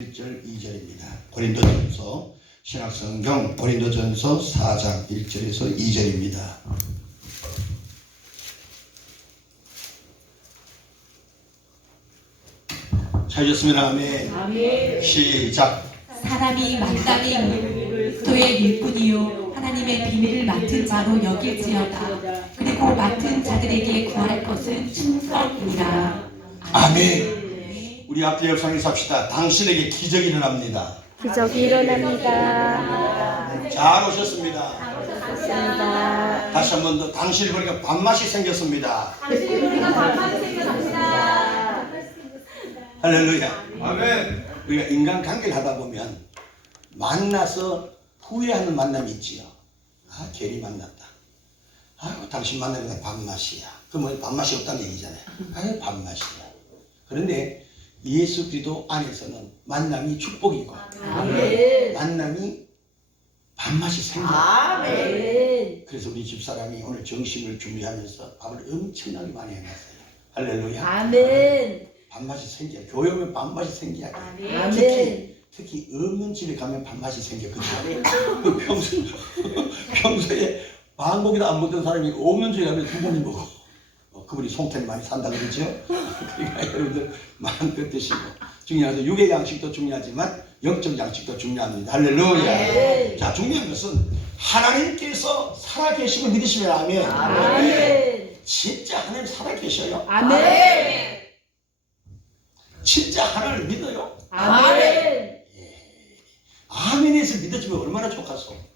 1절 2절입니다. 고린도전서 신약성경 고린도전서 4장 1절에서 2절입니다. 찾으셨으면 아멘. 아멘. 시작. 사람이 마땅히 그리스도의 일꾼이요 하나님의 비밀을 맡은 자로 여길지어다. 그리고 맡은 자들에게 구할 것은 충성이니라. 아멘. 우리 앞에 옆상에 삽시다. 당신에게 기적이 일어납니다. 기적이 일어납니다. 잘 오셨습니다. 감사합니다. 다시 한 번 더 당신을 보니까 밥맛이 생겼습니다. 당신이 보니까 밥맛이 생겼습니다. 할렐루야. 아멘. 우리가 인간관계를 하다 보면 만나서 후회하는 만남이 있지요. 아, 괜히 만났다. 아이고, 당신 만나니까 밥맛이야. 그러면 밥맛이 없다는 얘기잖아요. 아유, 밥맛이야. 그런데 예수 그리스도 안에서는 만남이 축복이고 아멘. 만남이 밥맛이 생겨요. 아멘. 그래서 우리 집사람이 오늘 점심을 준비하면서 밥을 엄청나게 많이 해놨어요. 할렐루야. 아멘. 밥맛이 생겨요. 교회 오면 밥맛이 생겨야 돼요. 아멘. 특히 없는 집에 가면 밥맛이 생겼거든요. 평소에 반고기도 안 먹던 사람이 없는 집에 가면 두 번이 먹어. 그분이 송태를 많이 산다 그러죠. 그러니까 여러분들 마음껏 드시고 중요해서 육의 양식도 중요하지만 영적 양식도 중요합니다. 할렐루야. 네. 자, 중요한 것은 하나님께서 살아계심을 믿으시면 아멘. 아멘. 진짜 하나님 살아계셔요. 아멘. 진짜 하나님을 믿어요. 아멘. 아멘에서 믿어지면 얼마나 좋겠어.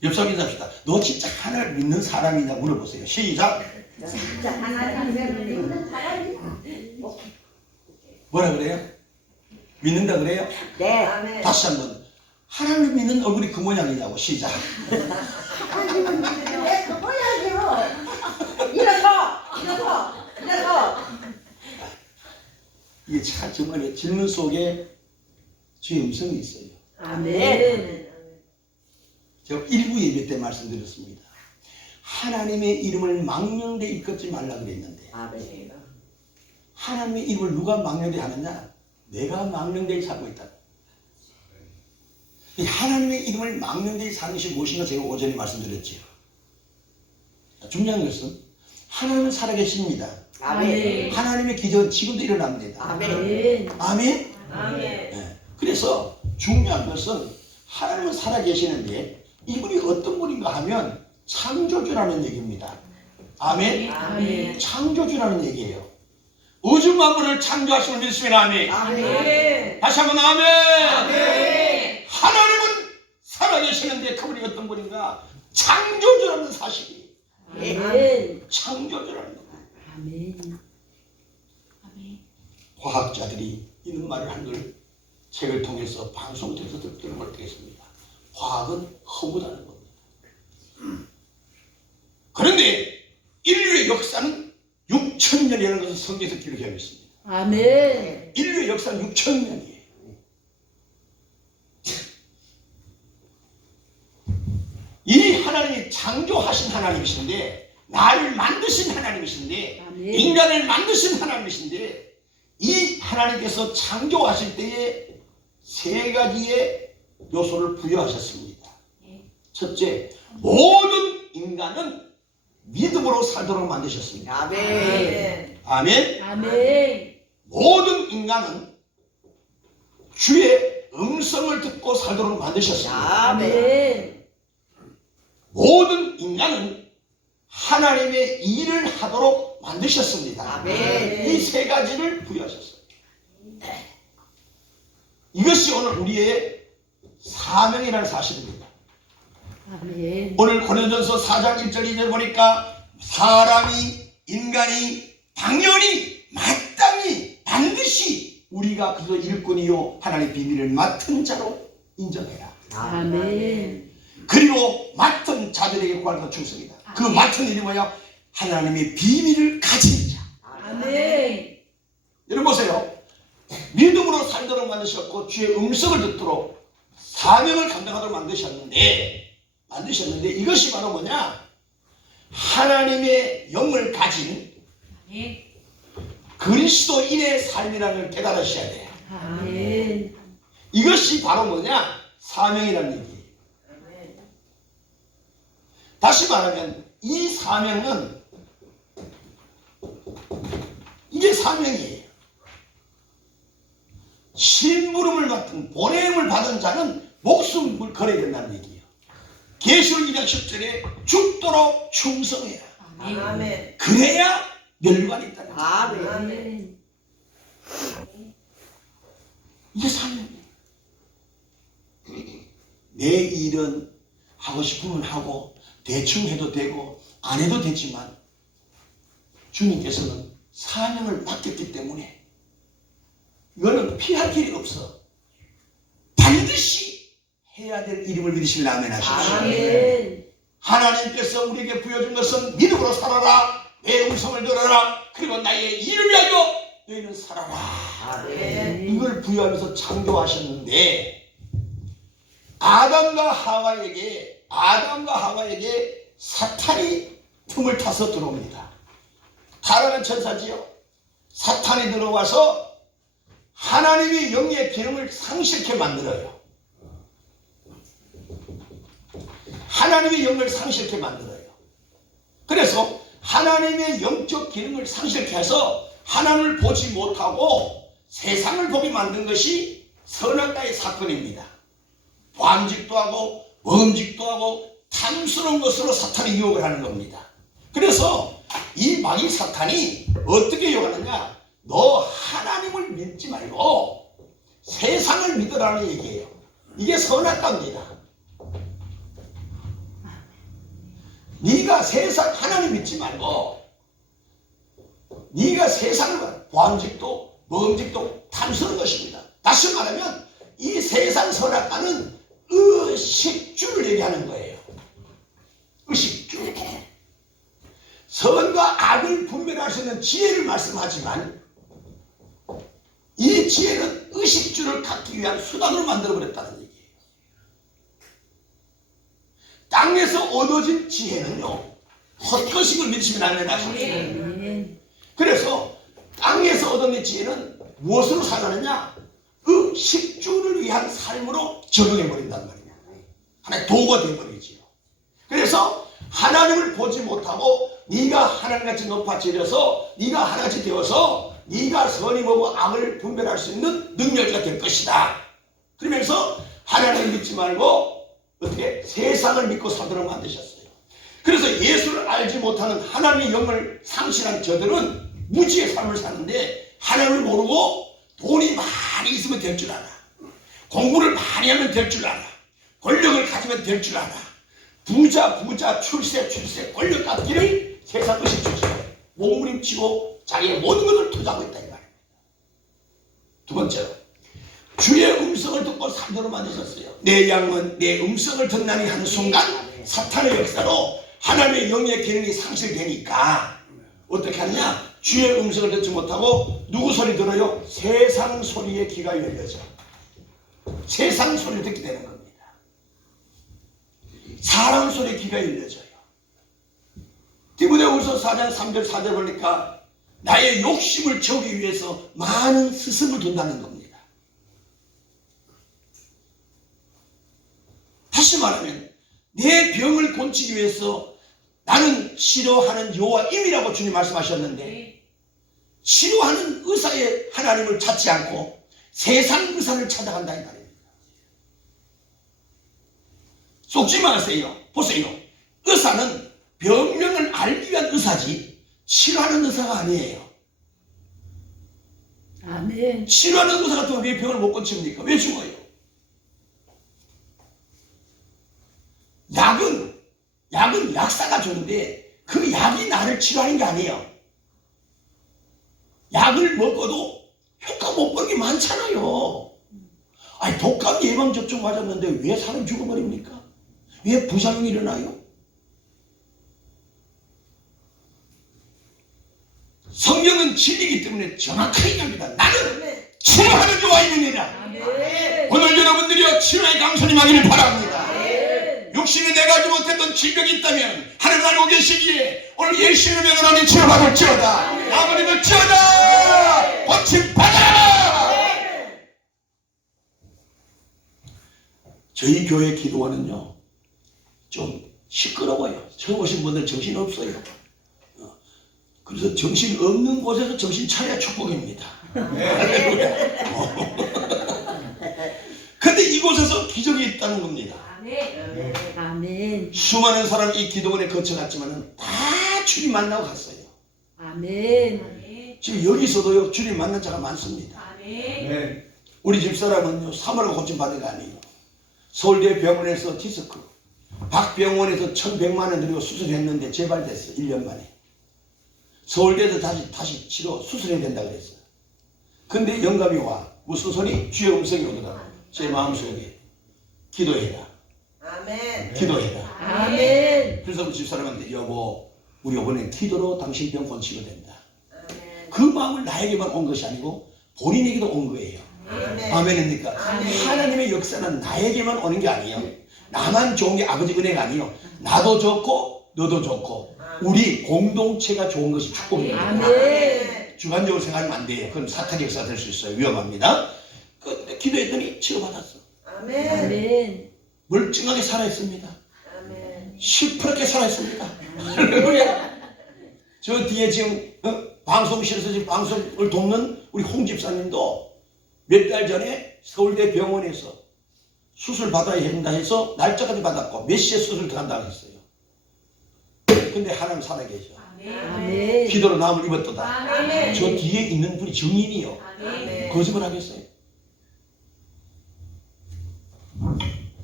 옆사람이 합시다. 너 진짜 하나님을 믿는 사람이냐 물어보세요. 시작. 진짜 하나님을 믿는 사람이. 뭐라 그래요? 믿는다 그래요? 네. 아멘. 다시 한번. 하나님을 믿는 얼굴이 그 모양이냐고. 시작. 하나님을 믿는 왜그 모양이요? 일어서. 이게 참 정말 질문 속에 주의 음성이 있어요. 아멘. 제가 일부 예배 때 말씀드렸습니다. 하나님의 이름을 망령되 일컫지 말라 그랬는데 아멘. 하나님의 이름을 누가 망령되 하느냐? 내가 망령되 살고 있다. 이 하나님의 이름을 망령되 사는 것이 무엇인가 제가 오전에 말씀드렸지요. 중요한 것은 하나님은 살아계십니다. 아멘. 하나님의 기적은 지금도 일어납니다. 아멘. 아멘. 아멘. 네. 그래서 중요한 것은 하나님은 살아계시는데 이분이 어떤 분인가 하면 창조주라는 얘기입니다. 아멘. 아멘. 창조주라는 얘기예요. 우주 만물을 창조하심을 믿으시면 아멘. 아멘. 다시 한번 아멘. 아멘. 하나님은 살아계시는데 그분이 어떤 분인가? 창조주라는 사실이. 아멘. 창조주라는 거. 아멘. 과학자들이 이런 말을 한 걸 책을 통해서 방송을 통해서 듣는 걸 듣겠습니다. 과학은 허무다는 겁니다. 그런데 인류의 역사는 6,000년이라는 것을 성경에서 기록하고 있습니다. 아멘. 인류의 역사는 6,000년이에요. 이 하나님이 창조하신 하나님이신데 나를 만드신 하나님이신데 아멘. 인간을 만드신 하나님이신데 이 하나님께서 창조하실 때에 세 가지의 요소를 부여하셨습니다. 첫째, 모든 인간은 믿음으로 살도록 만드셨습니다. 아멘. 아멘. 아멘. 모든 인간은 주의 음성을 듣고 살도록 만드셨습니다. 아멘. 모든 인간은 하나님의 일을 하도록 만드셨습니다. 아멘. 이 세 가지를 부여하셨어요. 이것이 오늘 우리의 사명이라는 사실입니다. 아멘. 오늘 고린도전서 4장 1절 2절 보니까 사람이 인간이 당연히 마땅히 반드시 우리가 그저 일꾼이요 하나님의 비밀을 맡은 자로 인정해라. 아멘. 그리고 맡은 자들에게 구하는 건 충성이다. 그 맡은 일이 뭐냐? 하나님의 비밀을 가진 자. 아멘. 여러분 보세요. 믿음으로 살도록 만드셨고 주의 음성을 듣도록 사명을 감당하도록 만드셨는데 이것이 바로 뭐냐? 하나님의 영을 가진 그리스도인의 삶이라는 걸 깨달으셔야 돼요. 아멘. 이것이 바로 뭐냐? 사명이라는 얘기예요. 다시 말하면 이 사명은 이게 사명이에요. 심부름을 맡은 보냄을 받은 자는 목숨을 걸어야 된다는 얘기예요. 계시록 2장 10절에 죽도록 충성해야. 아멘. 그래야 멸관이 있다는 거예요. 아멘. 이게 사명이에요. 내 일은 하고 싶으면 하고 대충 해도 되고 안 해도 되지만 주님께서는 사명을 맡겼기 때문에 이거는 피할 길이 없어. 반드시 해야 될 일임을 믿으시면 아멘 하십시오. 아멘. 하나님께서 우리에게 부여준 것은 믿음으로 살아라. 내 음성을 들어라. 그리고 나의 일을 위하여 너희는 살아라. 아멘. 이걸 부여하면서 창조하셨는데 아담과 하와에게 사탄이 틈을 타서 들어옵니다. 타락한 천사지요. 사탄이 들어와서 하나님의 영의 기능을 상실케 만들어요. 하나님의 영을 상실케 만들어요. 그래서 하나님의 영적 기능을 상실케 해서 하나님을 보지 못하고 세상을 보게 만든 것이 선악과의 사건입니다. 범직도 하고 범직도 하고 탐스러운 것으로 사탄이 유혹을 하는 겁니다. 그래서 이 마귀 사탄이 어떻게 유혹하느냐? 너 하나님을 믿지 말고 세상을 믿으라는 얘기예요. 이게 선악과입니다. 네가 세상 하나님 믿지 말고 네가 세상을 범직도 범직도 탐스러운 것입니다. 다시 말하면 이 세상 선악과는 의식주를 얘기하는 거예요. 의식주. 선과 악을 분별할 수 있는 지혜를 말씀하지만 이 지혜는 의식주를 갖기 위한 수단으로 만들어버렸다는 얘기예요. 땅에서 얻어진 지혜는요, 헛것인 걸 믿으시면 안 되나십니까? 아멘. 그래서 땅에서 얻어낸 지혜는 무엇으로 살아가느냐? 의식주를 위한 삶으로 적용해버린단 말이에요. 하나의 도구가 되어버리지요. 그래서 하나님을 보지 못하고 네가 하나님같이 높아지려서 네가 하나같이 되어서 네가 선이 뭐고 악을 분별할 수 있는 능력자가 될 것이다. 그러면서 하나님을 믿지 말고 어떻게 세상을 믿고 살도록 만드셨어요. 그래서 예수를 알지 못하는 하나님의 영을 상실한 저들은 무지의 삶을 사는데 하나님을 모르고 돈이 많이 있으면 될 줄 알아. 공부를 많이 하면 될 줄 알아. 권력을 가지면 될 줄 알아. 부자 출세 권력 갖기를 세상 것이 주죠. 몸부림치고 자기의 모든 것을 투자하고 있다 이 말입니다. 두 번째로 주의 음성을 듣고 살도록 만드셨어요. 내 양은 내 음성을 듣나니 하는 순간 사탄의 역사로 하나님의 영의 기능이 상실되니까 어떻게 하느냐? 주의 음성을 듣지 못하고 누구 소리 들어요? 세상 소리에 귀가 열려져. 세상 소리를 듣게 되는 겁니다. 사람 소리에 귀가 열려져요. 디모데후서 4장 3절 4절 보니까 나의 욕심을 채우기 위해서 많은 스승을 둔다는 겁니다. 다시 말하면 내 병을 고치기 위해서 나는 치료하는 여호와임이라고 주님 말씀하셨는데 치료하는 의사의 하나님을 찾지 않고 세상 의사를 찾아간다 이 말입니다. 속지 마세요. 보세요. 의사는 병명을 알기 위한 의사지 치료하는 의사가 아니에요. 아멘. 치료하는 의사 같으면 왜 병을 못 고칩니까? 왜 죽어요? 약은 약사가 주는데 그 약이 나를 치료하는 게 아니에요. 약을 먹어도 효과 못 보는 게 많잖아요. 아니 독감 예방접종 맞았는데 왜 사람 죽어버립니까? 왜 부작용이 일어나요? 성경은 진리이기 때문에 정확하게 얘기합니다. 나는 치료하는 여호와이니라. 오늘 여러분들이요 치료의 강선이 하기를 바랍니다. 육신이 내가 하지 못했던 질병이 있다면 하나님 알고 계시기에 오늘 예수님의 명으로 치료받을지어다. 아버님을 지어다. 고침 받아라. 저희 교회 기도원은요 좀 시끄러워요. 처음 오신 분들 정신 없어요. 그래서 정신 없는 곳에서 정신 차려야 축복입니다. 근데 이곳에서 기적이 있다는 겁니다. 아멘. 수많은 사람이 이 기도원에 거쳐갔지만 다 주님 만나고 갔어요. 아멘. 지금 여기서도요 주님 만난 자가 많습니다. 우리 집사람은요 3월에 고침 받은 거 아니에요. 서울대 병원에서 디스크, 박병원에서 1,100만 원 들이고 수술했는데 재발됐어요. 1년 만에. 서울대에서 다시 치료 수술해야 된다 그랬어요. 근데 영감이 와. 무슨 소리? 주의 음성이 오더라. 제 마음속에 기도해라. 아멘. 기도해라. 아멘. 그래서 우리 집사람한테 여보 우리 이번에 기도로 당신 병 고치게 된다. 아멘. 그 마음을 나에게만 온 것이 아니고 본인에게도 온 거예요. 아멘. 아멘입니까? 아멘. 하나님의 역사는 나에게만 오는 게 아니에요. 나만 좋은 게 아버지 은혜가 아니에요. 나도 좋고 너도 좋고 우리 공동체가 좋은 것이 축복입니다. 아멘. 주관적으로 생각하면 안 돼요. 그럼 사탄 역사 될 수 있어요. 위험합니다. 기도했더니 치료받았어. 아멘. 아멘. 멀쩡하게 살아있습니다. 아멘. 시퍼렇게 살아있습니다. 할렐루야. 저 뒤에 지금 방송실에서 지금 방송을 돕는 우리 홍 집사님도 몇 달 전에 서울대 병원에서 수술 받아야 된다 해서 날짜까지 받았고 몇 시에 수술 들어간다고 했어요. 근데 하나님 살아계셔. 아멘. 기도로 나음을 입었도다. 아멘. 저 뒤에 있는 분이 증인이요. 아멘. 거짓말 하겠어요?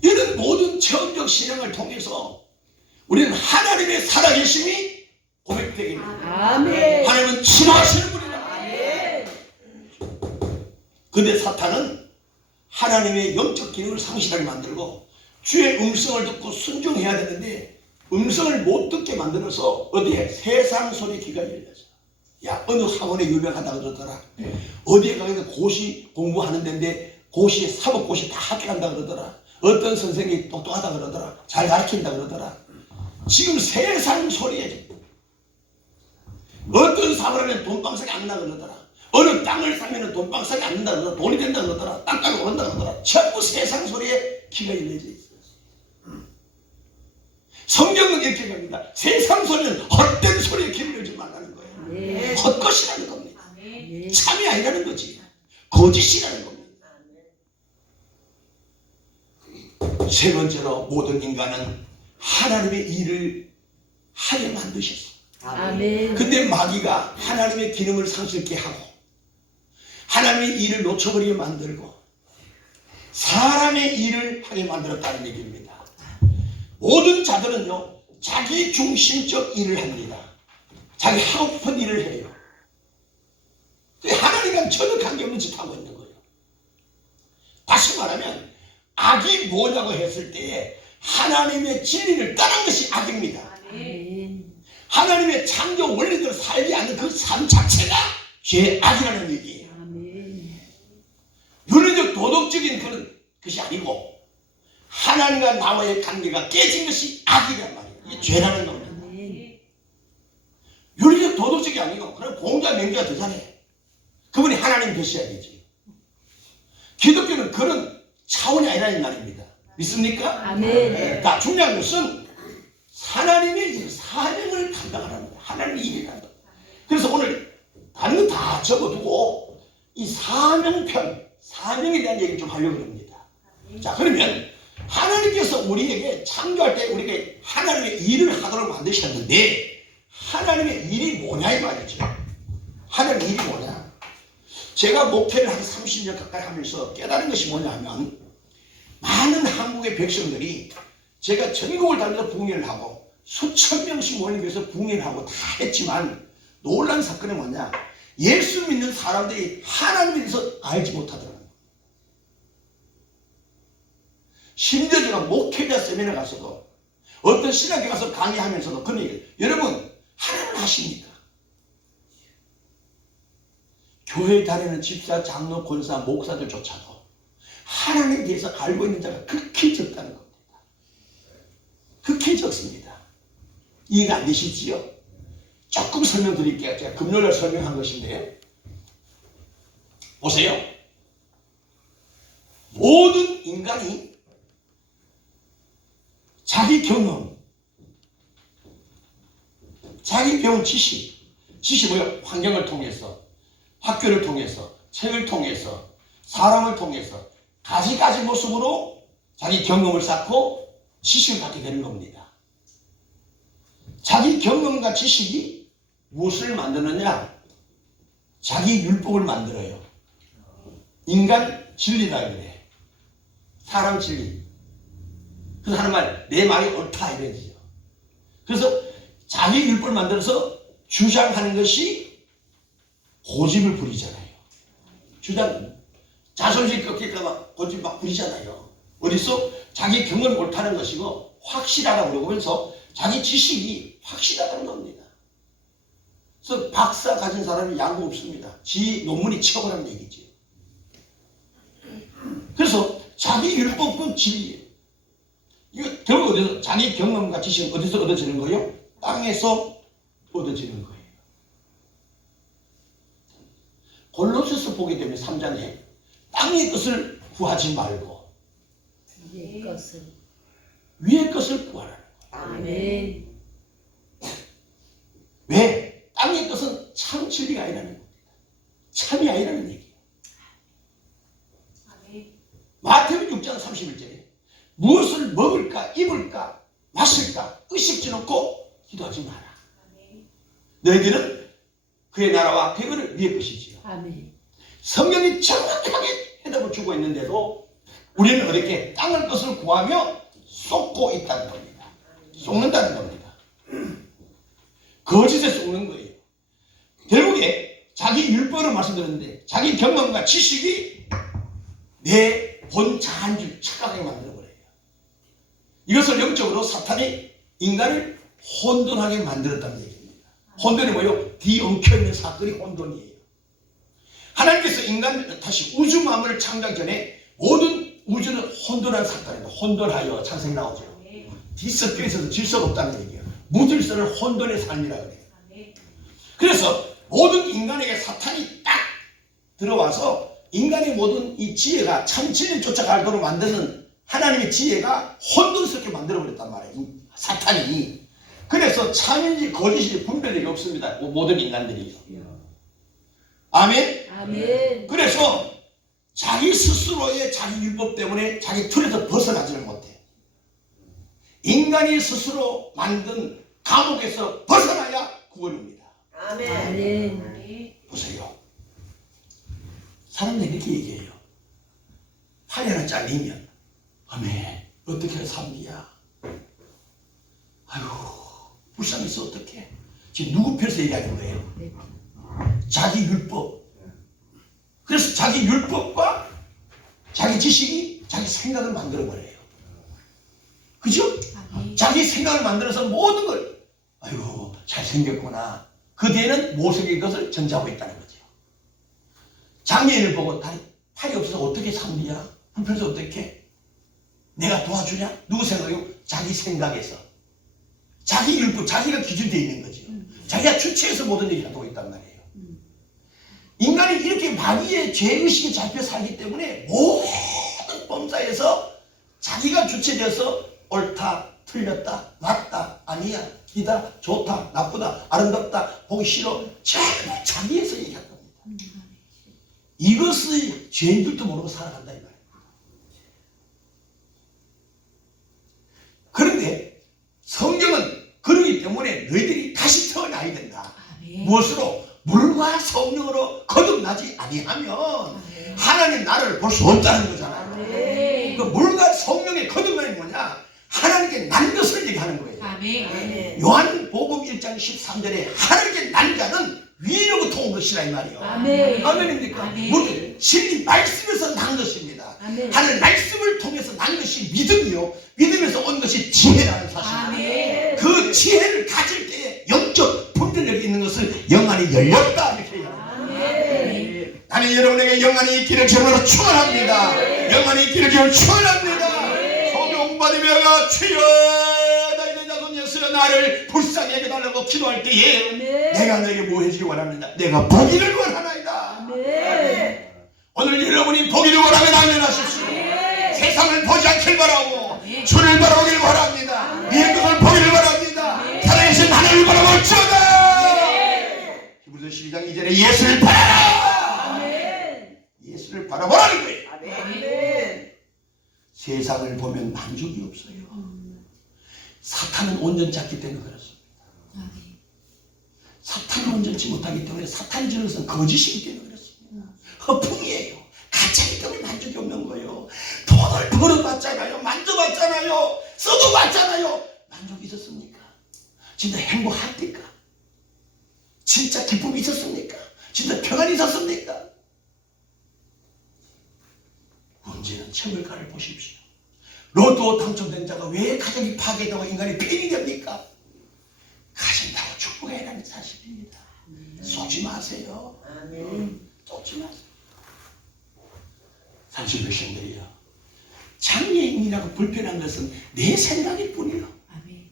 이런 모든 체험적 신앙을 통해서 우리는 하나님의 살아계심이 고백되게 됩니다. 아멘. 하나님은 치료하시는 분이다. 아멘. 근데 사탄은 하나님의 영적 기능을 상실하게 만들고 주의 음성을 듣고 순종해야 되는데 음성을 못 듣게 만들어서 어디에 세상 소리 귀가 열려서 야 어느 학원에 유명하다 그러더라. 어디에 가서 고시 공부하는 데인데 고시 사법고시 다 합격한다 그러더라. 어떤 선생님이 똑똑하다 그러더라. 잘 가르친다 그러더라. 지금 세상 소리에 지금 어떤 사업을 하면 돈방석이 안 나가 그러더라. 어느 땅을 사면 돈방석이 안 난다 그러더라. 돈이 된다 그러더라. 땅값이 오른다 그러더라. 전부 세상 소리에 귀가 열려져 있어요. 성경은 이렇게 갑니다. 세상 소리는 헛된 소리에 귀를 열지 말라는 거예요. 네. 헛것이라는 겁니다. 네. 참이 아니라는 거지. 거짓이라는 겁니다. 세 번째로 모든 인간은 하나님의 일을 하게 만드셨어요. 아멘. 근데 마귀가 하나님의 기능을 상실케 하고 하나님의 일을 놓쳐버리게 만들고 사람의 일을 하게 만들었다는 얘기입니다. 모든 자들은요 자기 중심적 일을 합니다. 자기 하고 싶은 일을 해요. 하나님과 전혀 관계없는 짓 하고 있는 거예요. 다시 말하면 악이 뭐냐고 했을 때에 하나님의 진리를 떠난 것이 악입니다. 아멘. 하나님의 창조 원리대로 살지 않는 그 삶 자체가 죄의 악이라는 얘기예요. 아멘. 윤리적 도덕적인 그런 것이 아니고 하나님과 나와의 관계가 깨진 것이 악이란 말이에요. 이게 죄라는 겁니다. 아멘. 윤리적 도덕적이 아니고 그럼 공자 명자가 더 잘해. 그분이 하나님 되셔야 되지. 기독교는 그런 차원이 아니라는 말입니다. 믿습니까? 아멘. 자, 중요한 것은 하나님의 일, 사명을 감당하라는 거예요. 하나님의 일이라는 거예요. 그래서 오늘 다른 거 다 접어두고 이 사명편, 사명에 대한 얘기를 좀 하려고 합니다. 자, 그러면 하나님께서 우리에게 창조할 때 우리에게 하나님의 일을 하도록 만드셨는데 하나님의 일이 뭐냐 이 말이죠. 하나님의 일이 뭐냐. 제가 목회를 한 30년 가까이 하면서 깨달은 것이 뭐냐면 많은 한국의 백성들이 제가 전국을 다니면서 붕괴를 하고 수천 명씩 모이는 곳에서 붕괴를 하고 다 했지만 놀란 사건이 뭐냐. 예수 믿는 사람들이 하나님에 대해서 알지 못하더라고요. 심지어 제가 목회자 세미나 가서도 어떤 신학교 가서 강의하면서도 그런 얘기를 여러분 하나님을 아십니까? 교회 다니는 집사, 장로, 권사, 목사들조차도 하나님에 대해서 알고 있는 자가 극히 적다는 겁니다. 극히 적습니다. 이해가 안 되시지요? 조금 설명드릴게요. 제가 금요일날 설명한 것인데요. 보세요. 모든 인간이 자기 경험, 자기 배운 지식이 뭐예요? 환경을 통해서, 학교를 통해서, 책을 통해서, 사람을 통해서 가지가지 모습으로 자기 경험을 쌓고 지식을 갖게 되는 겁니다. 자기 경험과 지식이 무엇을 만드느냐? 자기 율법을 만들어요. 인간 진리다 그래. 사람 진리. 그래서 하는 말, 내 말이 옳다 이거지요. 그래서 자기 율법을 만들어서 주장하는 것이 고집을 부리잖아요. 자존심 꺾일까봐 고집 막 부리잖아요. 어디서 자기 경험을 옳다는 것이고 확실하다고 그러면서 자기 지식이 확실하다는 겁니다. 그래서 박사 가진 사람이 양보 없습니다. 지 논문이 최고라는 얘기지. 그래서 자기 율법은 진리예요. 이거 결국 어디서 자기 경험과 지식은 어디서 얻어지는 거예요? 땅에서 얻어지는 거예요. 골로새서 보게 되면 3장에 땅의 것을 구하지 말고 위의 것을. 위의 것을 구하라는 거예요. 아멘. 왜? 땅의 것은 참 진리가 아니라는 겁니다. 참이 아니라는 얘기예요. 마태복음 6장 31절에 무엇을 먹을까 입을까 마실까 의식지 놓고 기도하지 마라. 너희들은 그의 나라와 백을 위의 것이지요. 아멘. 성경이 정확하게 해답을 주고 있는데도 우리는 어떻게 땅의 것을 구하며 쏟고 있다는 겁니다. 쏟는다는 겁니다. 거짓에 쏟는 거예요. 결국에 자기 율법으로 말씀드렸는데 자기 경험과 지식이 내 본 자한 줄 착각하게 만들어버려요. 이것을 영적으로 사탄이 인간을 혼돈하게 만들었다는 얘기입니다. 혼돈이 뭐예요? 뒤엉켜있는 사건이 혼돈이에요. 하나님께서 인간 다시 우주 만물을 창조하기 전에 모든 우주는 혼돈한 사건입니다. 혼돈하여 창생이 나오죠. 뒤섞여 있어서 질서가 없다는 얘기예요. 무질서를 혼돈의 삶이라 그래요. 그래서 모든 인간에게 사탄이 딱 들어와서 인간의 모든 이 지혜가 참 진리를 쫓아가도록 만드는 하나님의 지혜가 혼돈스럽게 만들어버렸단 말이에요. 사탄이. 그래서 참인지 거짓인지 분별력이 없습니다. 모든 인간들이. 아멘? 아멘. 그래서 자기 스스로의 자기 율법 때문에 자기 틀에서 벗어나지를 못해. 인간이 스스로 만든 감옥에서 벗어나야 구원입니다. 아멘. 아멘. 보세요. 사람들이 이렇게 얘기해요. 팔이 하나 잘리면 아멘 어떻게 해서 삽니야. 아유 불쌍해서 어떡해. 지금 누구 편에서 얘기하는 거예요? 자기 율법. 그래서 자기 율법과 자기 지식이 자기 생각을 만들어버려요. 그죠? 자기 생각을 만들어서 모든 걸 아이고 잘생겼구나. 그 뒤에는 못생긴 것을 전제하고 있다는 거죠. 장애인을 보고 팔이 없어서 어떻게 삽니야? 한편에서 어떻게? 내가 도와주냐? 누구 생각이요? 자기 생각에서. 자기 율법, 자기가 기준되어 있는 거죠. 자기가 주체해서 모든 얘기를 하고 있단 말이에요. 인간이 이렇게 마귀의 죄의식에 잡혀 살기 때문에 모든 범사에서 자기가 주체되어서 옳다, 틀렸다, 맞다, 아니야, 기다, 좋다, 나쁘다, 아름답다, 보기 싫어 전부 자기에서 얘기한 겁니다. 이것을 죄인들도 모르고 살아간다 이 말이에요. 그런데 성경은 그러기 때문에 너희들이 다시 태어나야 된다. 무엇으로? 물과 성령으로 거듭나지 아니하면 하나님 나라를 볼 수 없다는 거잖아요. 그 물과 성령의 거듭남이 뭐냐? 하나님께 난 것을 얘기하는 거예요. 아멘. 요한복음 1장 13절에 하나님께 난 자는 위로부터 온 것이라 이 말이에요. 아멘. 아멘입니까? 아멘. 모든 진리 말씀에서 난 것입니다. 아멘. 하나님 말씀을 통해서 난 것이 믿음이요. 믿음에서 온 것이 지혜라는 사실입니다. 아멘. 그 지혜를 가질 때에 영적 분별력이 있는 것을 영안이 열렸다 이렇게 얘기합니다. 나는 여러분에게 영안이 있기를 주님으로 축원합니다. 영안이 있기를 주님으로 축원합니다. 성경 받으며가 주여 너희들 자손 예수여 나를 불쌍히 여겨달라고 기도할 때에 내가 너에게 뭐 해주기 원합니다. 내가 보기를 원하나이다. 오늘 여러분이 보기를 원하면 아멘하십시오. 세상을 보지 않길 바라고 주를 바라오길 바랍니다. 전에 예수를 바라라. 아멘. 예수를 바라보라는 거예요. 아멘. 세상을 보면 만족이 없어요. 사탄은 온전 잡기 때문에 그렇습니다. 사탄을 온전치 못하기 때문에 사탄이 주는 것은 거짓이기 때문에 그렇습니다. 허풍이에요. 가짜이기 때문에 만족이 없는 거예요. 돈을 벌어봤잖아요. 만져봤잖아요. 써도봤잖아요. 만족이 있었습니까? 진짜 행복합니까? 진짜 기쁨이 있었습니까? 진짜 평안이 있었습니까? 문제는 천물가를 보십시오. 로또 당첨된 자가 왜 가족이 파괴되고 인간이 폐인이 됩니까? 가진다고 축복해라는 사실입니다. 속지 마세요. 아멘. 속지 마세요. 사실 백성들이요, 장애인이라고 불편한 것은 내 생각일 뿐이에요. 아멘.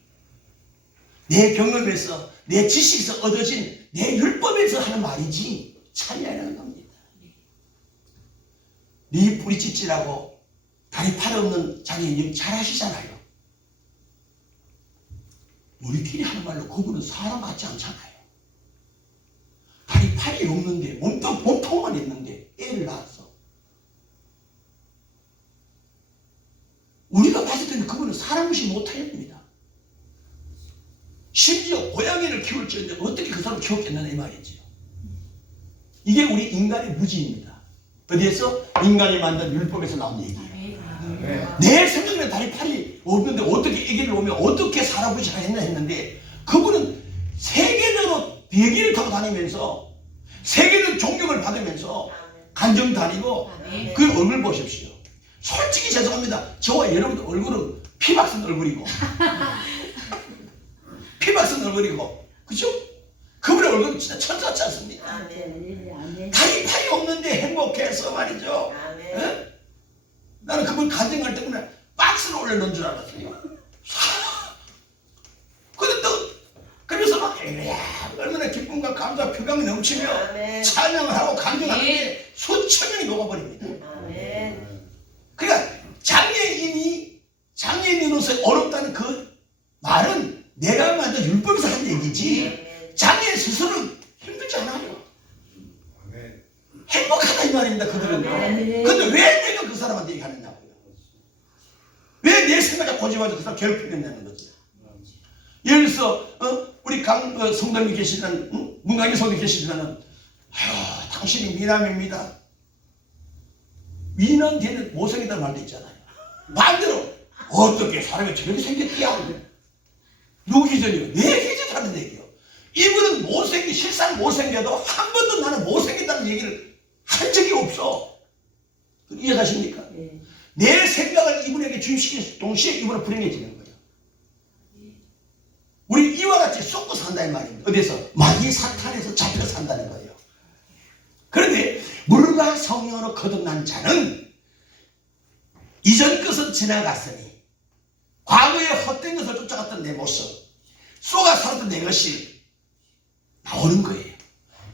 내 경험에서, 내 지식에서 얻어진 내 율법에서 하는 말이지 참이 아니라는 겁니다. 네 뿌리찢지라고 다리 팔 없는 장애인 잘 하시잖아요. 우리끼리 하는 말로 그분은 사람 같지 않잖아요. 다리 팔이 없는데 몸통만 있는데 애를 낳았어. 우리가 봤을 때는 그분은 사람 무시 못해야 됩니다. 심지어 고양이를 키울지언정 어떻게 그 사람을 키웠겠느냐 이 말이지요. 이게 우리 인간의 무지입니다. 어디에서? 인간이 만든 율법에서 나온 얘기예요. 내 생각에는 다리 팔이 없는데 어떻게 애기를 놓으면 어떻게 살아보시라 했는데 그분은 세계적으로 비행기를 타고 다니면서 세계적 존경을 받으면서 간정 다니고 아멘. 그 얼굴 보십시오. 솔직히 죄송합니다. 저와 여러분들 얼굴은 피박슨 얼굴이고 피박슨 얼굴이고 그죠? 그분의 얼굴은 진짜 천사 같지 않습니까? 아멘. 아멘. 다리 팔이 없는데 행복해서 말이죠. 아멘. 에? 나는 그분 간증할 때문에 박스를 올려놓은 줄 알았어요. 근데 또 그래서 막 얼마나 기쁨과 감사 표감이 넘치며 아멘. 찬양을 하고 간증하는데 수천 명이 녹아버립니다. 아멘. 그러니까 장애인으로서 어렵다는 그 말은 내가 만든 율법에서 한 얘기지 장애인 스스로는 힘들지 않아요. 행복하다 이 말입니다. 그들은. 아멘. 근데 왜 내가 그 사람한테 얘기하느냐고요. 왜 내 생각에 고집하면서 그 사람 괴롭히겠냐는 거지. 예를 들어서 우리 성도님이 계시는 문강희 성도님 계시면은 아유 당신이 미남입니다. 미남 되는 못생겼다는 말도 있잖아요. 반대로 어떻게 사람이 저렇게 생겼디야. 누구 기준이요? 내 기준 하는 얘기요. 이분은 실상 못생겨도 한 번도 나는 못생겼다는 얘기를 한 적이 없어. 이해가십니까? 예. 내 생각을 이분에게 주입시키는 동시에 이분은 불행해지는 거예요. 우리 이와 같이 쏟고 산다 이 말입니다. 어디서? 마귀 사탄에서 잡혀 산다는 거예요. 그런데 물과 성령으로 거듭난 자는 이전 것은 지나갔으니 과거에 헛된 것을 쫓아갔던 내 모습, 쏘가 살았던 내 것이 나오는 거예요.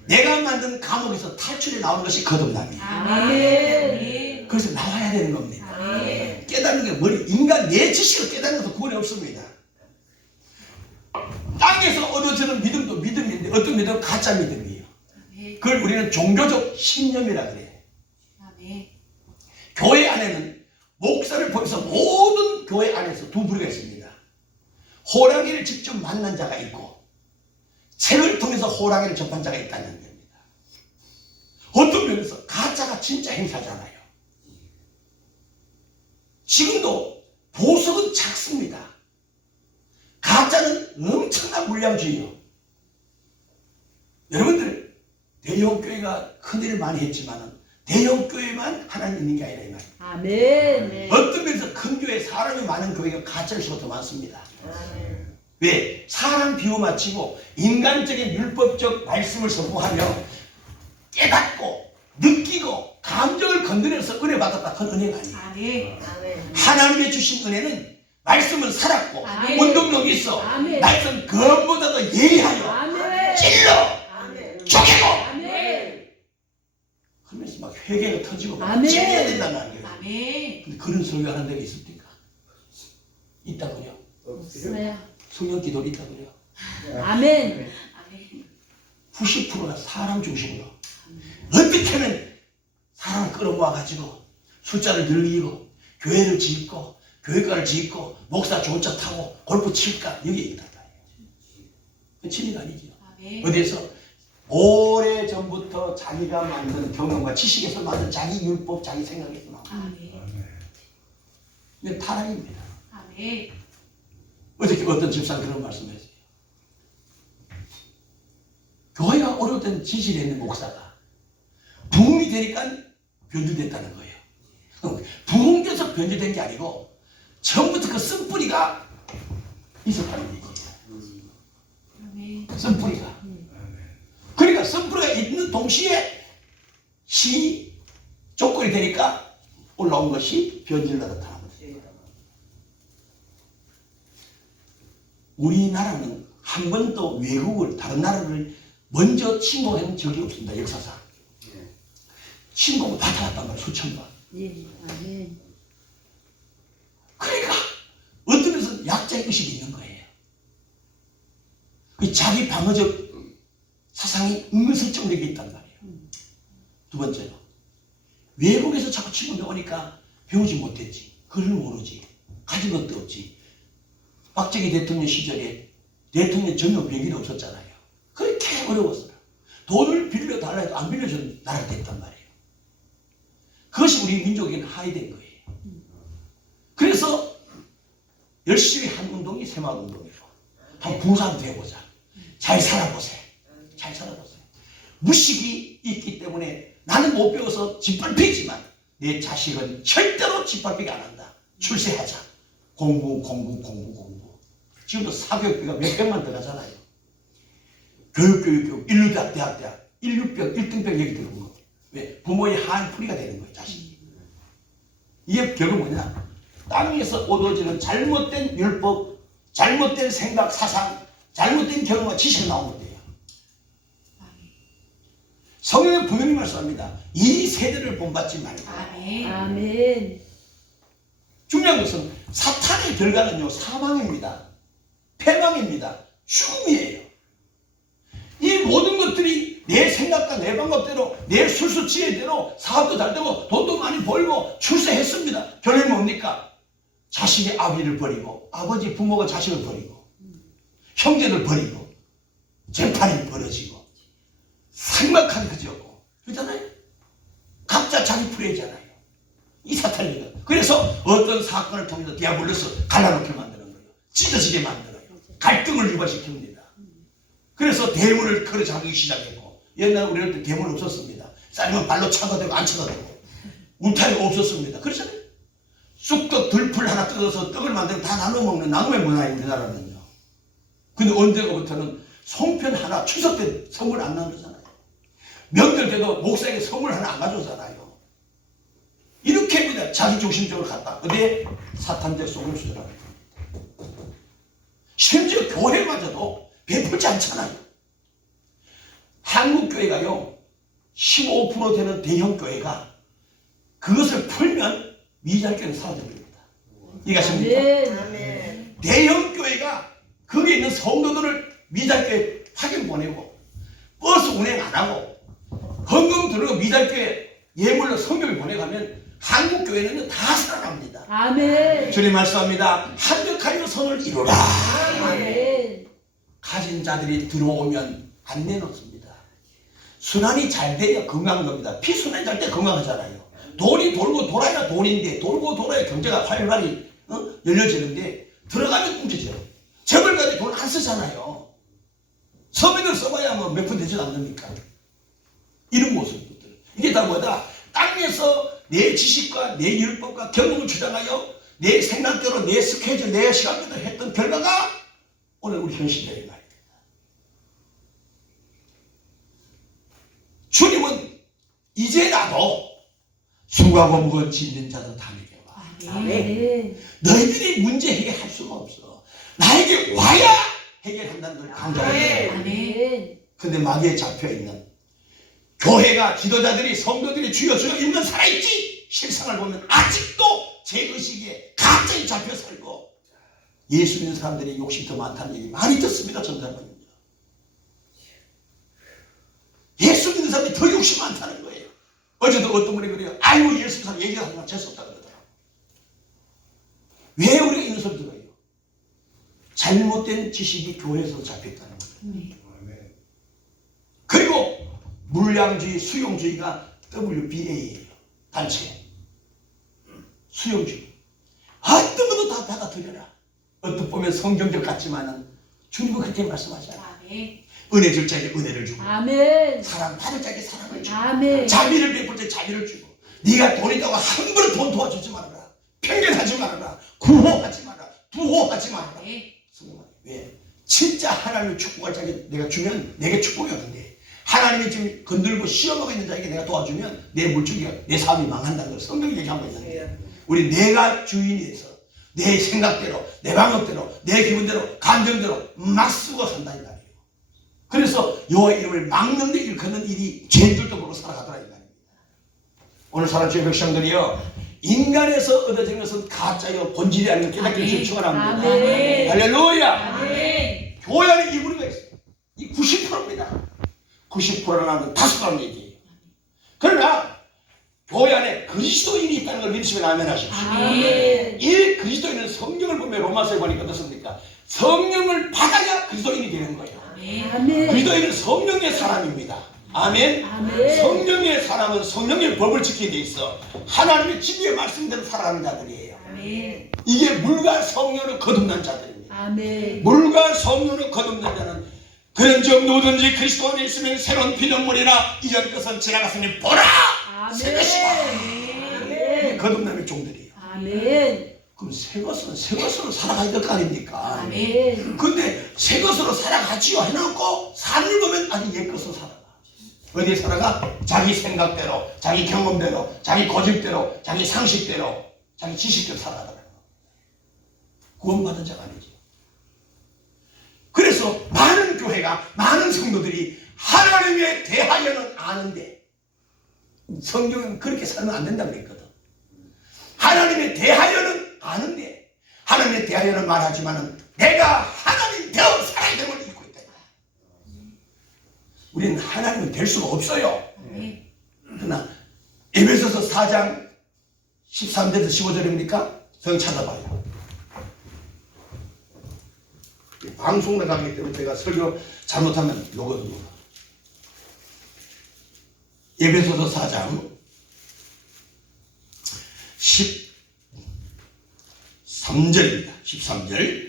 내가 만든 감옥에서 탈출해 나오는 것이 거듭남이에요. 아멘. 그래서 나와야 되는 겁니다. 아멘. 깨닫는 게 머리, 인간 내 지식을 깨닫는 것도 구원이 없습니다. 땅에서 얻어지는 믿음도 믿음인데 어떤 믿음은 가짜 믿음이에요. 그걸 우리는 종교적 신념이라 그래요. 아멘. 교회 안에는 목사를 포함해서 모든 교회 안에서 두 부류가 있습니다. 호랑이를 직접 만난 자가 있고 책을 통해서 호랑이를 접한 자가 있다는 겁니다. 어떤 면에서 가짜가 진짜 행사잖아요. 지금도 보석은 작습니다. 가짜는 엄청난 물량주의요. 여러분들 대형교회가 큰일을 많이 했지만 대형교회만 하나님 있는 게 아니라 이 말이에요. 아멘. 어떤 면에서 큰 교회 사람이 많은 교회가 가짜일 수가 더 많습니다. 아멘. 왜? 사람 비유 맞추고 인간적인 율법적 말씀을 선포하며 깨닫고 느끼고 감정을 건드려서 은혜 받았다. 그건 은혜가 아니에요. 아멘. 아멘. 하나님의 주신 은혜는 말씀은 살았고 아멘. 운동력이 있어. 아멘. 말씀 그것보다도 예리하여 아멘. 찔러 아멘. 쪼개고 아멘. 그러면서 막 회개가 터지고 막 아멘. 찔려야 된다는 거예요. 아멘. 근데 그런 설교하는 데가 있습니까? 있다고요. 없어요. 성령 기도를 있다고요. 아멘. 아멘. 90%가 사람 중심으로 어떻게 하면 사람을 끌어모아가지고 숫자를 늘리고 교회를 짓고 교회가를 짓고 목사 좋은 차 타고 골프 칠까 여기에 있다. 그 진리가 아니죠. 아멘. 어디에서 오래전부터 자기가 만든 경험과 지식에서 만든 자기 율법 자기 생각에서 나온 아멘. 이건 타락입니다. 아멘. 어저께 어떤 집사가 그런 말씀했어요. 교회가 오래된 지식이 있는 목사가 부흥이 되니까 변질됐다는 거예요. 부흥돼서 변질된 게 아니고 처음부터 그 쓴뿌리가 있었다는 얘기예요. 아멘. 쓴뿌리가. 그러니까 쓴뿌리가 있는 동시에 시 조건이 되니까 올라온 것이 변질로 나타나는 거예요. 우리나라는 한 번도 외국을 다른 나라를 먼저 침공한 적이 없습니다. 역사상. 침공을 받아왔단 말이에요. 수천 번. 예. 아멘. 그러니까 어떤 면에서 약자의 의식이 있는 거예요. 그 자기 방어적 사상이 은근슬쩍 내게 있단 말이에요. 두 번째로 외국에서 자꾸 침공이 오니까 배우지 못했지. 글을 모르지. 가진 것도 없지. 박정희 대통령 시절에 대통령 전용 비행기도 없었잖아요. 그렇게 어려웠어요. 돈을 빌려달라 해도 안 빌려주는 나라가 됐단 말이에요. 그것이 우리 민족에게는 하이된 거예요. 그래서 열심히 한 운동이 새마을운동이고 한번 부산 되어보자. 잘 살아보세요. 잘 살아보세요. 무식이 있기 때문에 나는 못 배워서 짓밟히지만 내 자식은 절대로 짓밟히게 안 한다. 출세하자. 공부. 지금도 사교육비가 몇백만 들어가잖아요. 교육, 인류대학, 인류병, 1등병 얘기 들어본 거. 왜? 부모의 한풀이가 되는 거예요, 자식이. 이게 결국 뭐냐? 땅에서 얻어지는 잘못된 율법, 잘못된 생각, 사상, 잘못된 경험과 지식이 나온 건데요. 성경은 분명히 말씀합니다. 이 세대를 본받지 말고. 아멘. 아멘. 중요한 것은 사탄의 결과는요, 사망입니다. 패망입니다. 죽음이에요. 이 모든 것들이 내 생각과 내 방법대로, 내 술수지혜대로 사업도 잘 되고 돈도 많이 벌고 출세했습니다. 결론이 뭡니까? 자식이 아비를 버리고 아버지 부모가 자식을 버리고 형제를 버리고 재판이 벌어지고 삭막한 그지없고 그러잖아요. 각자 자기 프레이잖아요. 이 사탄이니까. 그래서 어떤 사건을 통해서 디아블로스 갈라놓게 만드는 거예요. 찢어지게 만들어요. 갈등을 유발시킵니다. 그래서 대문을 걸어 잠그기 시작했고, 옛날에 우리 어릴 때 대문 없었습니다. 쌓이면 발로 차가 되고 안 차가 되고 울타리가 없었습니다. 그렇잖아요. 쑥떡 들풀 하나 뜯어서 떡을 만들고 다 나눠 먹는 나눔의 문화인 우리나라는요. 근데 언제부터는 송편 하나 추석 때 선물 안 나누잖아요. 명절 때도 목사에게 선물 하나 안 가져오잖아요. 이렇게 합니다. 자기중심적으로 갔다. 어디에? 사탄적 속임수더라고요. 심지어 교회마저도 베풀지 않잖아요. 한국교회가요 15% 되는 대형교회가 그것을 풀면 미잘교회는 사라져버립니다. 이해가십니까? 아멘. 대형교회가 거기에 있는 성도들을 미잘교회 파견 보내고 버스 운행 안 하고 헌금 들어가 미잘교회 예물로 성경을 보내가면 한국교회는 다 살아납니다. 아멘. 주님 말씀합니다. 한적하여 선을 이루라. 아멘. 가진 자들이 들어오면 안 내놓습니다. 순환이 잘 돼야 건강한 겁니다. 피순환이 잘 때 건강하잖아요. 돈이 돌고 돌아야 돈인데 돌고 돌아야 경제가 활발히 열려지는데 들어가면 움직여요. 재벌 가지고 돈 안 쓰잖아요. 서민들 써봐야 뭐 몇 푼 되지 않습니까? 이런 모습들. 이게 다 뭐다? 땅에서 내 지식과 내 율법과 경험을 주장하여 내 생각대로 내 스케줄, 내 시간대로 했던 결과가 오늘 우리 현실이라는 말입니다. 주님은 이제라도 수고하고 무거운 짐진 자들 다 내게 와. 아멘. 너희들이 문제 해결할 수가 없어. 나에게 와야 해결한다는 걸 강조합니다. 아멘. 근데 마귀에 잡혀있는 교회가 지도자들이 성도들이 주여 있는 살아있지 실상을 보면 아직도 제 의식에 갑자기 잡혀 살고 예수 믿는 사람들이 욕심이 더 많다는 얘기 많이 듣습니다. 전사님은요. 믿는 사람이 더 욕심 많다는 거예요. 어제도 어떤 분이 그래요. 아이고 예수 사람 얘기하는 건 재수없다 그러더라고요. 왜 우리가 이런 소리 들어요? 잘못된 지식이 교회에서 잡혔다는 거예요. 그리고 물량주의, 수용주의가 WBA예요. 단체. 수용주의. 어떤 것도 다 받아들여라. 어떻게 보면 성경적 같지만은 주님은 그렇게 말씀하잖아요. 아멘. 은혜 줄 자에게 은혜를 주고 아멘. 사랑 받을 자에게 사랑을 주고 아멘. 자비를 베풀 때 자비를 주고 네가 돈 있다고 함부로 돈 도와주지 말아라. 편견하지 말아라. 구호하지 마라. 두호하지 말아라. 네. 성경은 왜? 진짜 하나님을 축복할 자에게 내가 주면 내게 축복이 오는데 하나님이 지금 건들고 시험하고 있는 자에게 내가 도와주면 내 물줄기가 내 삶이 망한다는 걸 성경이 얘기하고 있는데 우리 내가 주인이 돼서 내 생각대로 내 방법대로 내 기분대로 감정대로 막 쓰고 산다 이 말이에요. 그래서 여호와의 이름을 막는 데 일컫는 일이 죄인들도 살아가더라 이 말입니다. 오늘 사랑 주의 백성들이요 인간에서 얻어진 것은 가짜요 본질이 아닌 깨닫기를 축원합니다. 아멘. 할렐루야. 아멘. 교회 안에 이 무리가 있어요. 이 90%입니다. 90%라는 다수라는 얘기예요. 그러나 교회 안에 그리스도인이 있다는 걸 믿으시면 아멘 하십시오. 아멘. 이 그리스도인은 성경을 보면 로마서에 보니까 어떻습니까? 성령을 받아야 그리스도인이 되는 거예요. 아멘. 그리스도인은 성령의 사람입니다. 아멘. 아멘. 성령의 사람은 성령의 법을 지키게 돼 있어. 하나님의 진리의 말씀대로 살아가는 자들이에요. 아멘. 이게 물과 성령을 거듭난 자들입니다. 아멘. 물과 성령을 거듭난 자는 그런즉 누구든지 그리스도 안에 있으면 새로운 피조물이라 이전 것은 지나갔으니 보라 새 것이다. 아멘. 거듭남의 종들이에요. 아멘. 그럼 새 것으로 살아가야 될 거 아닙니까? 아멘. 근데 새 것으로 살아가지요 해놓고 삶을 보면 아직 옛 것으로 살아가. 어디에 살아가? 자기 생각대로, 자기 경험대로, 자기 고집대로, 자기 상식대로, 자기 지식대로 살아가더라고요. 구원받은 자가 아니지. 그래서 많은 교회가, 많은 성도들이 하나님에 대하여는 아는데 성경은 그렇게 살면 안 된다고 그랬거든. 하나님에 대하여는 아는데 하나님에 대하여는 말하지만은 내가 하나님 되어 살아야 됨을 잊고 있다. 우리는 하나님은 될 수가 없어요. 그러나 에베소서 4장 13절에서 15절입니까? 성 찾아봐요. 방송 나가기 때문에 제가 설교 잘못하면 요거든요. 에베소서 4장 13절입니다. 13절.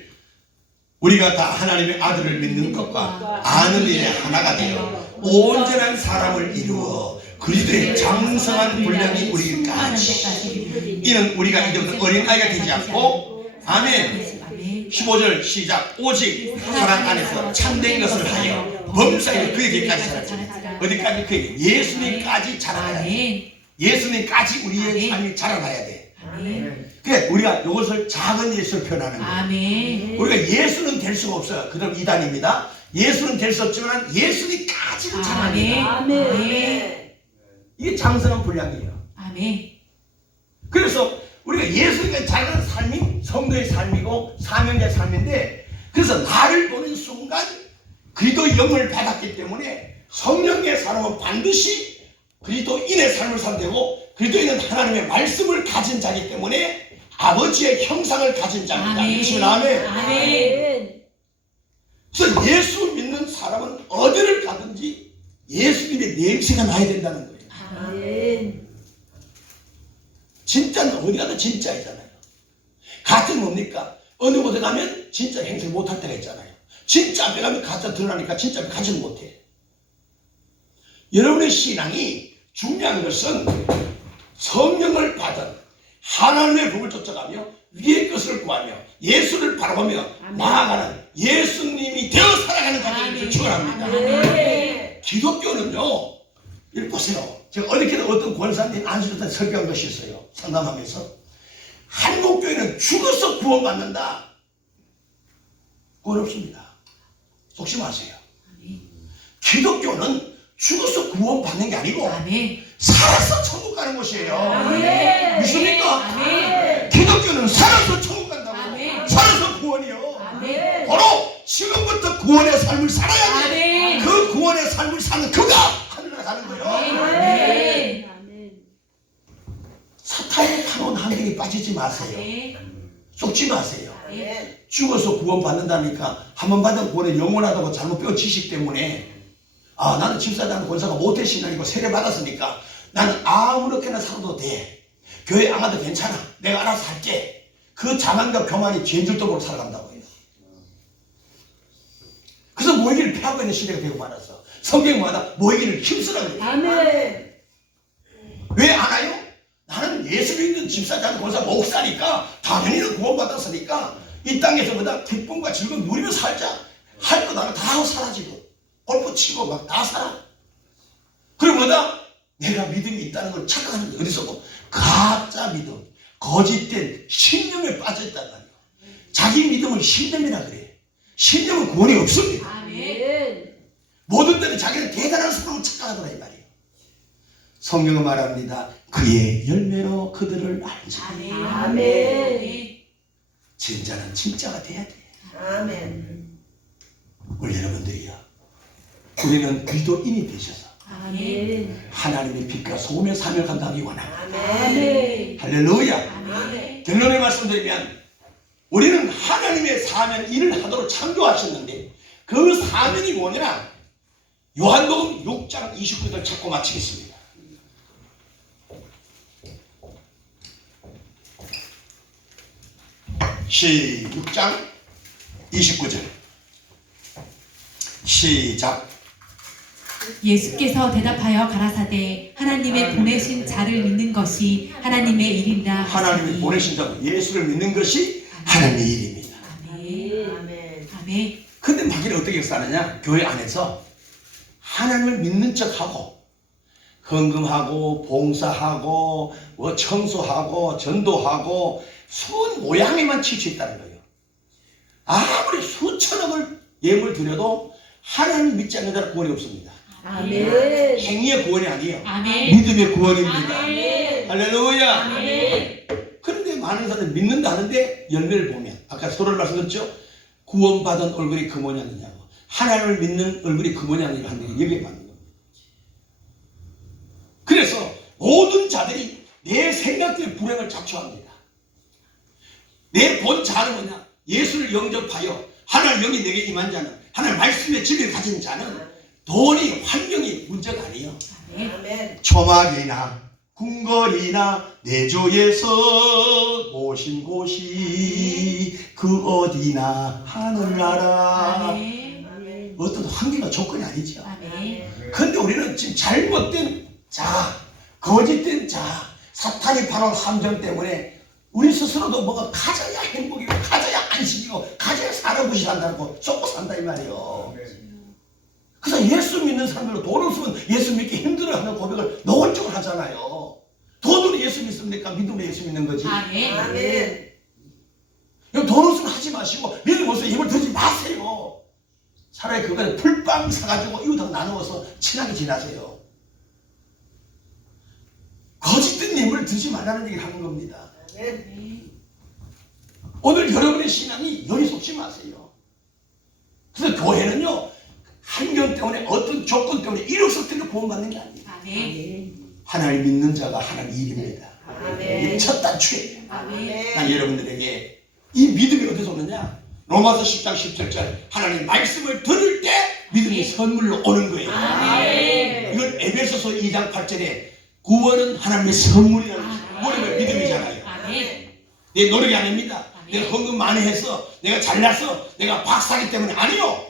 우리가 다 하나님의 아들을 믿는 것과 아는 일에 하나가 되어 온전한 사람을 이루어 그리스도의 장성한 분량이 우리까지. 이는 우리가 이제부터 어린아이가 되지 않고 아멘. 15절 시작. 오직 사랑 안에서 참된 것을 하여 범사에 그에게까지 자라자. 어디까지? 그에게 예수님까지 자라야 돼. 예수님까지 우리의 삶이 자라나야 돼. 그래 우리가 이것을 작은 예수를 표현하는 거예요. 아멘. 우리가 예수는 될 수가 없어요. 그럼 이단입니다. 예수는 될 수 없지만 예수님까지는 자랍니다. 아멘. 이게 장성한 분량이에요. 아멘. 그래서 우리가 예수님과 자라는 삶이 성도의 삶이고 사명자의 삶인데 그래서 나를 보는 순간 그리스도의 영을 받았기 때문에 성령의 사람은 반드시 그리스도인의 삶을 산다고 그리스도인은 하나님의 말씀을 가진 자이기 때문에 아버지의 형상을 가진 자입니다. 믿으시면 아멘. 아멘. 그래서 예수 믿는 사람은 어디를 가든지 예수님의 냄새가 나야 된다는 거예요. 아멘. 진짜는 어디 가도 진짜이잖아요. 가짜는 뭡니까? 어느 곳에 가면 진짜 행세를 못할 때가 있잖아요. 진짜 앞에 가면 가짜 드러나니까 진짜 앞에 가지는 못해. 여러분의 신앙이 중요한 것은 성령을 받은 하나님의 복을 쫓아가며 위의 것을 구하며 예수를 바라보며 나아가는 예수님이 되어 살아가는 자들을 축원합니다. 아멘. 기독교는요, 이렇게 보세요. 제가 어저께도 어떤 권사님 안수했던 설교한 것이 있어요. 상담하면서 한국교회는 죽어서 구원받는다. 구원 없습니다. 속지 마세요. 기독교는 죽어서 구원받는 게 아니고 아멘. 살아서 천국 가는 곳이에요. 아멘. 믿습니까? 아멘. 기독교는 살아서 천국 간다고. 아멘. 살아서 구원이요. 아멘. 바로 지금부터 구원의 삶을 살아야 돼. 아멘. 그 구원의 삶을 사는 그가 하늘나라 가는 거예요. 아멘. 아멘. 사탄의 파놓은 함정에 빠지지 마세요. 네. 속지 마세요. 아멘. 죽어서 구원받는다니까 한 번 받은 구원에 영원하다고 잘못 배운 지식 때문에 아 나는 집사장 권사가 모태 신앙이고 세례 받았으니까 나는 아무렇게나 살아도 돼. 교회 안 가도 괜찮아. 내가 알아서 할게. 그 자만과 교만이 죄인들도로 살아간다고요. 그래서 모이기를 피하고 있는 시대가 되고 말았어. 성경마다 모이기를 힘쓰라 그래요. 아멘. 왜 안 와요? 나는 예수 믿는 집사장 권사 목사니까 당연히 구원받았으니까 이 땅에서 보다 기쁨과 즐거움 누리며 살자. 할 거 다 하고 사라지고 골프 치고 막 다 살아. 그리고 뭐다? 내가 믿음이 있다는 걸 착각하는 거예요. 어디서도 가짜 믿음, 거짓된 신념에 빠져있단 말이에요. 자기 믿음을 신념이라 그래. 신념은 구원이 없습니다. 아멘. 모든 때는 자기는 대단한 사람을 착각하더라 이 말이에요. 성경은 말합니다. 그의 열매로 그들을 알지. 아멘. 아멘. 진짜는 진짜가 돼야 돼. 아멘. 우리 여러분들이요. 우리는 그리스도인이 되셔서 아멘. 하나님의 빛과 소금의 사명을 감당하기 원합니다. 아멘. 할렐루야. 아멘. 결론을 말씀드리면 우리는 하나님의 사명 일을 하도록 창조하셨는데 그 사명이 뭐냐? 요한복음 6장 29절 찾고 마치겠습니다. 시 6장 29절 시작. 예수께서 대답하여 가라사대 하나님의 보내신 자를 믿는 것이 하나님의 일이라 하나님이 하시니. 보내신 자 예수를 믿는 것이 하나님의 일입니다. 아멘. 아멘. 아멘. 근데 마귀는 어떻게 싸느냐? 교회 안에서 하나님을 믿는 척하고 헌금하고 봉사하고 뭐 청소하고 전도하고 순 모양에만 치우쳐있다는 거예요. 아무리 수천억을 예물 드려도 하나님을 믿지 않는 자는 구원이 없습니다. 아멘. 행위의 구원이 아니에요. 아멘. 믿음의 구원입니다. 아멘. 할렐루야. 아멘. 그런데 많은 사람들이 믿는다 하는데 열매를 보면 아까 서로 말씀드렸죠? 구원받은 얼굴이 그 모양이냐고. 하나님을 믿는 얼굴이 그 모양이라고 하는 게 여기에 맞는 겁니다. 그래서 모든 자들이 내 생각들의 불행을 자초합니다. 내 본 자는 뭐냐? 예수를 영접하여 하나님 영이 내게 임한 자는 하나님 말씀의 진리를 가진 자는 돈이 환경이 문제가 아니에요. 아멘. 아멘. 초막이나 궁궐이나 내조에서 모신 곳이 그 어디나 하늘나라. 아멘. 아멘. 어떤 환경과 조건이 아니죠. 아멘. 그런데 우리는 지금 잘못된 자, 거짓된 자, 사탄이 파놓은 함정 때문에 우리 스스로도 뭐가 가져야 행복이고 가져야 안식이고 가져야 사는 것이 산다고 쫓고 산다 이 말이에요. 그래서 예수 믿는 사람들은 돈 없으면 예수 믿기 힘들어하는 고백을 노골적으로 하잖아요. 돈으로 예수 믿습니까? 믿음으로 예수 믿는 거지. 아멘. 아멘. 돈 없으면 하지 마시고 믿음 없으면 입을 들지 마세요. 차라리 그거는 풀빵 사가지고 이웃하고 나누어서 친하게 지나세요. 거짓된 예물을 드지 말라는 얘기를 하는 겁니다. 아멘. 오늘 여러분의 신앙이 열이 속지 마세요. 그래서 교회는요 환경 때문에 어떤 조건 때문에 이력서 때문에 구원받는 게 아니에요. 아멘. 하나님 믿는 자가 하나님 일입니다. 아멘. 이게 첫 단추예요. 아멘. 난 여러분들에게 이 믿음이 어디서 오느냐? 로마서 10장 17절 하나님 말씀을 들을 때 믿음이 선물로 오는 거예요. 아멘. 이건 에베소서 2장 8절에 구원은 하나님의 선물이라는 것이에요. 뭐냐면 믿음이잖아요. 아멘. 내 노력이 아닙니다. 내가 헌금 많이 해서 내가 잘나서 내가 박사기 때문에 아니요.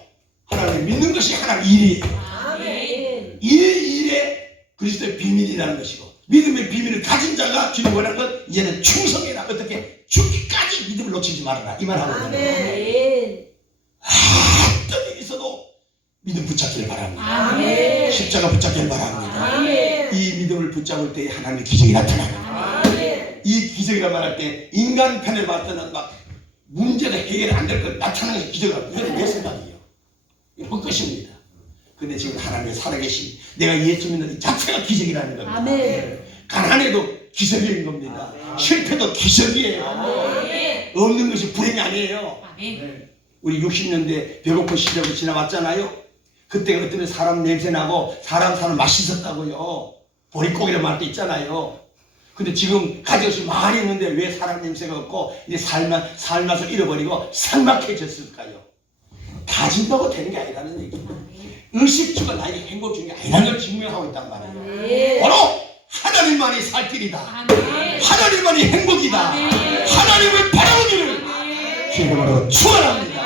하나님 믿는 것이 하나님 일이에요. 아멘. 이 일에 그리스도의 비밀이라는 것이고 믿음의 비밀을 가진 자가 주님 원하는 것 이제는 충성해라. 어떻게 죽기까지 믿음을 놓치지 말아라. 이 말 하거든요. 아멘. 어떤 일이 있어도 믿음 붙잡기를 바랍니다. 아멘. 십자가 붙잡기를 바랍니다. 아멘. 이 믿음을 붙잡을 때 하나님의 기적이 나타납니다. 아멘. 이 기적이라 말할 때 인간 편에 봤더니 막 문제가 해결 안 될 것 나타나는 것이 기적이라고. 이건 내 생각이에요. 이건 것입니다. 근데 지금 하나님의 살아계신 내가 예수 믿는 이 자체가 기적이라는 겁니다. 아멘. 가난해도 기적인 겁니다. 실패도 기적이에요. 아멘. 없는 것이 불행이 아니에요. 아멘. 우리 60년대 배고픈 시절을 지나왔잖아요. 그때 어떤 사람 냄새 나고 사람 사는 맛있었다고요. 보릿고기를 말할 때 있잖아요. 근데 지금 가져서 많이 있는데 왜 사람 냄새가 없고 이제 살맛을 잃어버리고 삭막해졌을까요? 가진다고 되는 게 아니라는 얘기예요. 의식주가 나에게 행복 주는 게 아니라는 걸 증명하고 있단 말이에요. 아멘. 바로 하나님만이 살 길이다. 아멘. 하나님만이 행복이다. 아멘. 하나님을 바라보기를 주님으로 축원합니다.